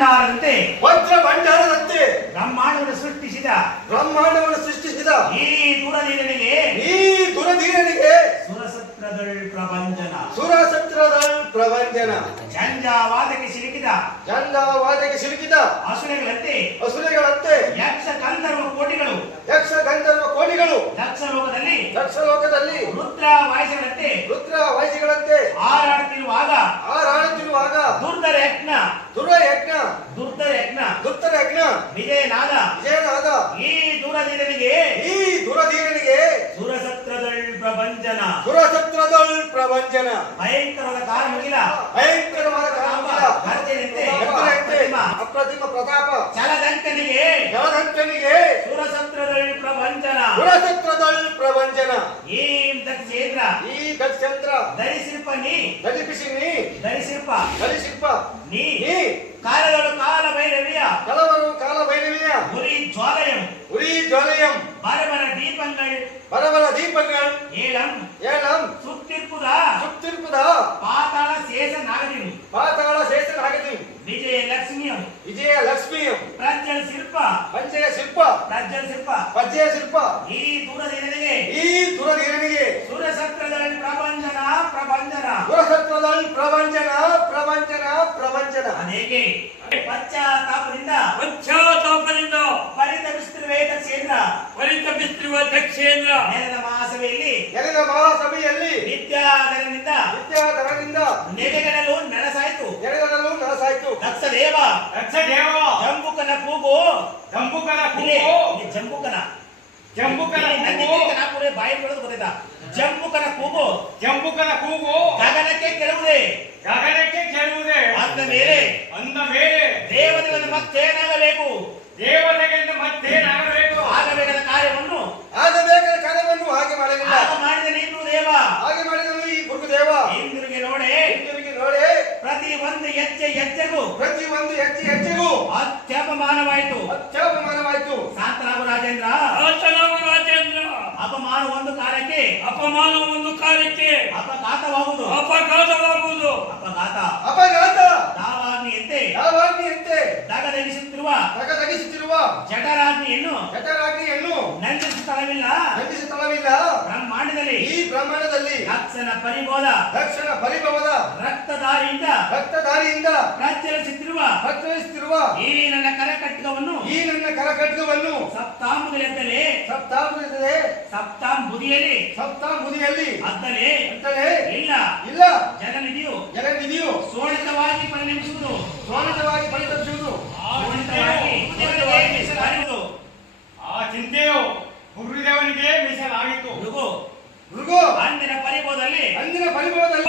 ವಜ್ರ ಬಂಡಾರದಂತೆ ಬ್ರಹ್ಮಾಂಡವನ್ನು ಸೃಷ್ಟಿಸಿದ. ಬ್ರಹ್ಮಾಂಡವನ್ನು ಸೃಷ್ಟಿಸಿದ. ಈ ದೂರದೀರನಿಗೆ ಈ ದುರಧೀರನಿಗೆ ಸುರಸತ್ರದಳ್ ಪ್ರಭಂಜನ. ಸುರಸತ್ರದ ಪ್ರಭಂಜನ. ಜಂಜಾವಾದಕ್ಕೆ ಸಿಲುಕಿದ. ಚಂದವಾದಕ್ಕೆ ಸಿಲುಕಿದ. ಅಸುರಗಳಂತೆ. ಹಸುರೆಗಳಂತೆ ಯಕ್ಷ ಗಂಧರ್ವ ಕೋಟಿಗಳು. ಯಕ್ಷ ಗಂಧರ್ವ ಕೋಟಿಗಳು. ದಕ್ಷ ಲೋಕದಲ್ಲಿ ದಕ್ಷ ಲೋಕದಲ್ಲಿ ರುದ್ರ ವಾಯಿಸಿದಂತೆ ರುದ್ರ ವೈದ್ಯಗಳಂತೆ ಪ್ರಭಂಜನ ಪುರಸತ್ರದೊಳ್ ಪ್ರಭಂಜನ ಭಯಂಕರವಾದ ಕಾರ್ಮಿಗಿಲ ಭಯಂಕರವಾದ ಕಾಮಗಿಲ ಗರ್ಜನೆಂತೆ ಅಪ್ರತಿಮ ಅಪ್ರತಿಮ ಪ್ರತಾಪ ಚಲದಂಕನಿಗೆ ಚಲದಂಕನಿಗೆ ಸುರಸತ್ರದೊಳ್ ಪ್ರಭಂಜನ ಪುರಸತ್ರದೊಳ್ ಪ್ರಭಂಜನ ಏಂ ದಕ್ಷೇಂದ್ರ ಈ ದಕ್ಷೇಂದ್ರ ದರಿಸಿರ್ಪ ನೀ ದರಿಪಿಸಿ ನೀ ದರಿಸಿರ್ಪ ದರಿಸಿರ್ಪ ನೀ ನೀ ಕಾಲಗಳು ಕಾಲ ಭೈರವಿಯ ಕಲವರು ಕಾಲ ಭೈರವಿಯ ಗುರಿ ಜ್ವಾಲ ಉರಿ ಜ್ವಾಲಯಂ பரபர தீபங்கள் ಬರಬರ ದೀಪಗಳು ஏலம் ಏಳಂ சுத்திருப்புதா ಸುತ್ತಿರ್ಪದ பாதாள சேஷ நாகரிகம் ಪಾತಾಳ ಶೇಷನಾಗತಿ விஜய லட்சுமியம் ವಿಜಯ ಲಕ್ಷ್ಮಿಯಂ ಪ್ರಜ್ವಲ್ ಶಿಲ್ಪ ಪಂಚಯ ಶಿಲ್ಪ ಪ್ರಜ್ವಲ್ ಶಿಲ್ಪ ಪಜ್ಜಯ ಶಿಲ್ಪ ಈ ದೂರದಿನಗೆ ಈ ದುರಧೀರನಿಗೆ ಸೂರ್ಯಸತ್ರದಲ್ಲಿ ಪ್ರಪಂಚನ ಪ್ರಪಂಚನ ಸುರಸತ್ರದ ಪ್ರವಂಚನ ಪ್ರವಂಚನ ಪ್ರವಂಚನ ಅನೇಕೆ ಪಶ್ಚಾತ್ತಾಪದಿಂದ ಪಶ್ಚಾತ್ತಾಪದಿಂದ ದಕ್ಷೇಂದ್ರ ನೆಲದ ಮಹಾಸಭೆಯಲ್ಲಿ ನೆಲದ ಮಹಾಸಭೆಯಲ್ಲಿ ವಿದ್ಯಾಧರನಿಂದ ವಿದ್ಯಾಧರನಿಂದ ನೆಲೆಗಡಲು ನನಸಾಯ್ತು ನೆಲೆಗಡಲು ನನಸಾಯ್ತು ದಕ್ಷ ದೇವ ದಕ್ಷ ದೇವ ಜಂಬುಕನ ಕೂಗು. ಜಂಬುಕನ ಕೂಗು. ಜಂಬುಕನ. ಜಂಬುಕನ ಕೂಗು. ಕಡೆ ಬಾಯಿ ಬಿಡೋದು ಗೊತ್ತಾಯ್ತಾ ಜಂಬುಕನ ಕೂಗು. ಜಂಬುಕನ ಕೂಗು. ಗಗನಕ್ಕೆ ಕೆಳುವುದೇ. ಗಗನಕ್ಕೆ ಕೆಳುವುದೇ. ಅಂದ ಮೇಲೆ ಅಂದ ಮೇಲೆ ದೇವತೆಗಳನ್ನು ಮತ್ತೇನಾಗಬೇಕು ರಾಜೇಂದ್ರ ಆತನಾಮ ರಾಜೇಂದ್ರ. ಅಪಮಾನ ಒಂದು ಕಾರ್ಯಕ್ಕೆ? ಅಪಮಾನ ಒಂದು ಕಾರ್ಯಕ್ಕೆ ಅಪಘಾತವಾಗುವುದು? ಅಪಘಾತವಾಗುವುದು. ಅಪಘಾತ. ಅಪಘಾತ. ದಾವಾಗ್ನಿಯಂತೆ ಯಾವಾಗ್ನಿಯಂತೆ ದಗದಗಿಸುತ್ತಿರುವ? ತಗದಗಿಸುತ್ತಿರುವ ಜಠರಾಗ್ನಿಯನ್ನು ಜಠರಾಗ್ನಿಯನ್ನು ನಂದಿಸ ಸ್ಥಳವಿಲ್ಲ? ನಂದಿಸ ಸ್ಥಳವಿಲ್ಲ? ಬ್ರಹ್ಮಾಂಡದಲ್ಲಿ? ಈ ಬ್ರಹ್ಮಾಂಡದಲ್ಲಿ? ರಕ್ಷಣ ಪರಿಬೋಧ? ರಕ್ಷಣ ಪರಿಬೋಧ? ರಕ್ತದಾರಿಯಿಂದ ರಕ್ತದಾರಿಯಿಂದ ಪ್ರಜ್ವಲಿಸುತ್ತಿರುವ ಈ ನನ್ನ ಕರಕಟ್ಟಕವನ್ನು ಈ ನನ್ನ ಕರಕಟ್ಟವನ್ನು ಸಪ್ತಾಂ ಬುದಿಯಲ್ಲಿ ಸಪ್ತಾಂ ಬುದಿಯಲ್ಲಿ ಅತ್ತಲೆ ಅಂತಲೇ ಇಲ್ಲ. ಇಲ್ಲ. ಜನನಿಧಿಯು ಜಲನಿಧಿಯು ಸೋಳಿತವಾಗಿ ಪರಿಣಮಿಸುವುದು. ಸೋಳಿತವಾಗಿ ಪರಿಣಮಿಸುವುದು. ಆ ಚಿಂತೆಯು ಗುರುದೇವನಿಗೆ ಮೀಸಲಾಗಿತ್ತು. ಹುಡುಗು ಮೃಗು ಅಂದಿನ ಪರಿಬೋಧದಲ್ಲಿ ಅಂದಿನ ಪರಿಭವದಲ್ಲಿ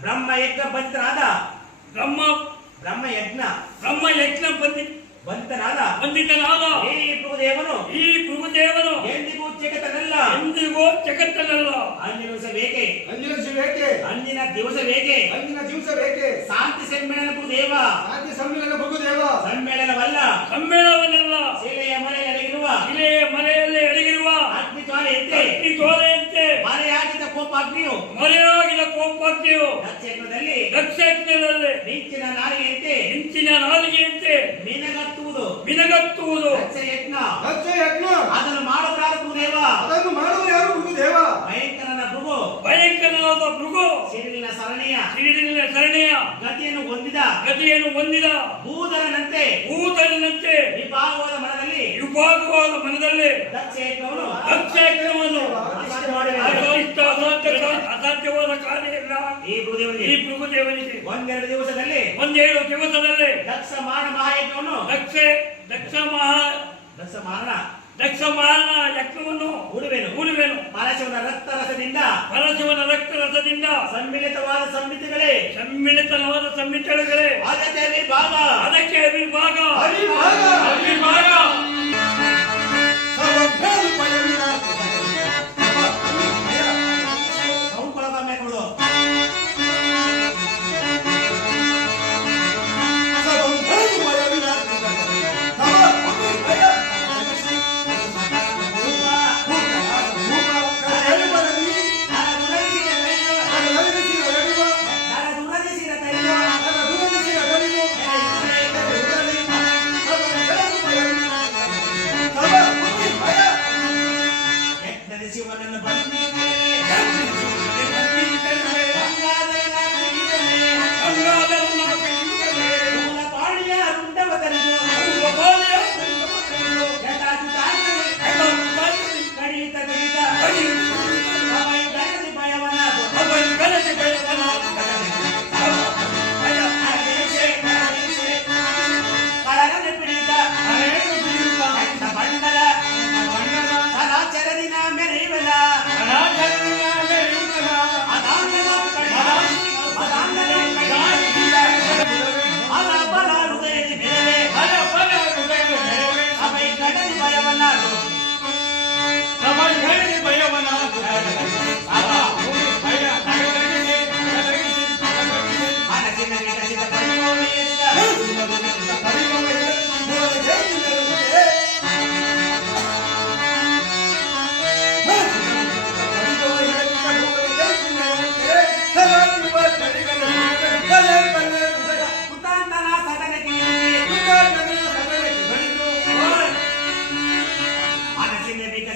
ಬ್ರಹ್ಮ ಯಜ್ಞ ಬಂತನಾದ ಬ್ರಹ್ಮ ಬ್ರಹ್ಮ ಯಜ್ಞ. ಬ್ರಹ್ಮ ಯಜ್ಞ ಬಂದಿ ಬಂತನಾದ ಬಂದಿತನಾದ ಈ ಪ್ರಭುದೇವನು ಈ ಪ್ರಭುದೇವನು ಎಂದಿಗೂ ಜಗತ್ತನಲ್ಲ. ಎಂದಿಗೂ ಜಗತ್ತನಲ್ಲ. ಅಂದಿನ ದಿವಸ ಬೇಕೆ ಅಂದಿನ ಬೇಕೆ ಅಂದಿನ ದಿವಸ ಬೇಕೆ ಅಂದಿನ ದಿವಸ ಬೇಕೆ ಶಾಂತಿ ಸಮ್ಮೇಳನ ದೇವ ಶಾಂತಿ ಸಮ್ಮೇಳನ ಮೃಗುದೇವ ಸಮ್ಮೇಳನವಲ್ಲ. ಸಮ್ಮೇಳನವಲ್ಲ ಶಿಲೆಯ ಮನೆಯಲ್ಲಿರುವ ಶಿಲೆಯ ಮನೆಯಲ್ಲಿ ಅಡಗಿರುವ. ಅಗ್ನಿ ಜ್ವಾಲೆಯಂತೆ ಅಗ್ನಿ ಜ್ವಾಲೆ ಕೋಪಾಗ್ನಿಯು? ಮರೆಯಾಗಿದ ಕೋಪಾಗ್ನಿಯು. ನಕ್ಷತ್ರದಲ್ಲಿ ದಕ್ಷಜ್ಞದಲ್ಲಿ ಮಿಂಚಿನ ನಾಲಿಗೆಯಂತೆ? ಮಿಂಚಿನ ನಾಲಿಗೆಯಂತೆ. ಮಿನಗತ್ತುವುದು? ಮಿನಗತ್ತುವುದು. ಯಜ್ಞ ದಕ್ಷ ಯಜ್ಞ ಅದನ್ನು ಮಾಡಬಾರದು ದೇವ. ಅದನ್ನು ಮಾಡುವ ಯಾರು? ಮೃಗುದೇವ ಭಯಂಕರನ ಮೃಗು ಭಯಂಕರನಾದ ಮೃಗು ಸಿಡಿಲಿನ ಸರಣಿಯ. ಸಿಡಿಲಿನ ಸರಣಿಯ. ಗತಿಯನ್ನು ಹೊಂದಿದ. ಗತಿಯನ್ನು ಹೊಂದಿದ. ಭೂತನಂತೆ ಭೂತನಂತೆ ವಿಭಾಗವಾದ ಮನದಲ್ಲಿ. ವಿಭಾಗವಾದ ಮನದಲ್ಲಿ. ದಕ್ಷ ಯಜ್ಞವನ್ನು ದಕ್ಷ ಯಜ್ಞವನ್ನು ಮಾಡಿದ ಅಸಾಧ್ಯವಾದ ಕಾರ್ಯ ಇಲ್ಲ. ಈ ಭೂದೇವನಿಗೆ? ಈ ಭೃಗುದೇವನಿಗೆ ಒಂದೆರಡು ದಿವಸದಲ್ಲಿ? ಒಂದೇಳು ದಿವಸದಲ್ಲಿ. ದಕ್ಷ ಮಾನ ಮಹಾಯಜ್ಞವನ್ನು ದಕ್ಷ ದಕ್ಷ ಮಹಾ ದಕ್ಷ ಮಾನ ದಕ್ಷ ಮಾನ ಯಜ್ಞವನ್ನು ಉರುವೆನು ಉರುವೆನು ಪರಶಿವನ ರಕ್ತ ರಸದಿಂದ ಪರಶಿವನ ರಕ್ತ ರಸದಿಂದ ಸಮ್ಮಿಳಿತವಾದ ಸಂಹಿತೆಗಳೇ ಸಮ್ಮಿಳಿತವಾದ ಸಂಹಿತೆಗಳೇ ಅದಕ್ಕೆ ವಿಭಾಗ ಅದಕ್ಕೆ ಅಭಿಭಾಗ ಅಭಿಭಾಗ ಅಭಿಭಾಗ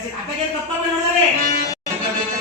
decir, hasta que el papá me lo debe.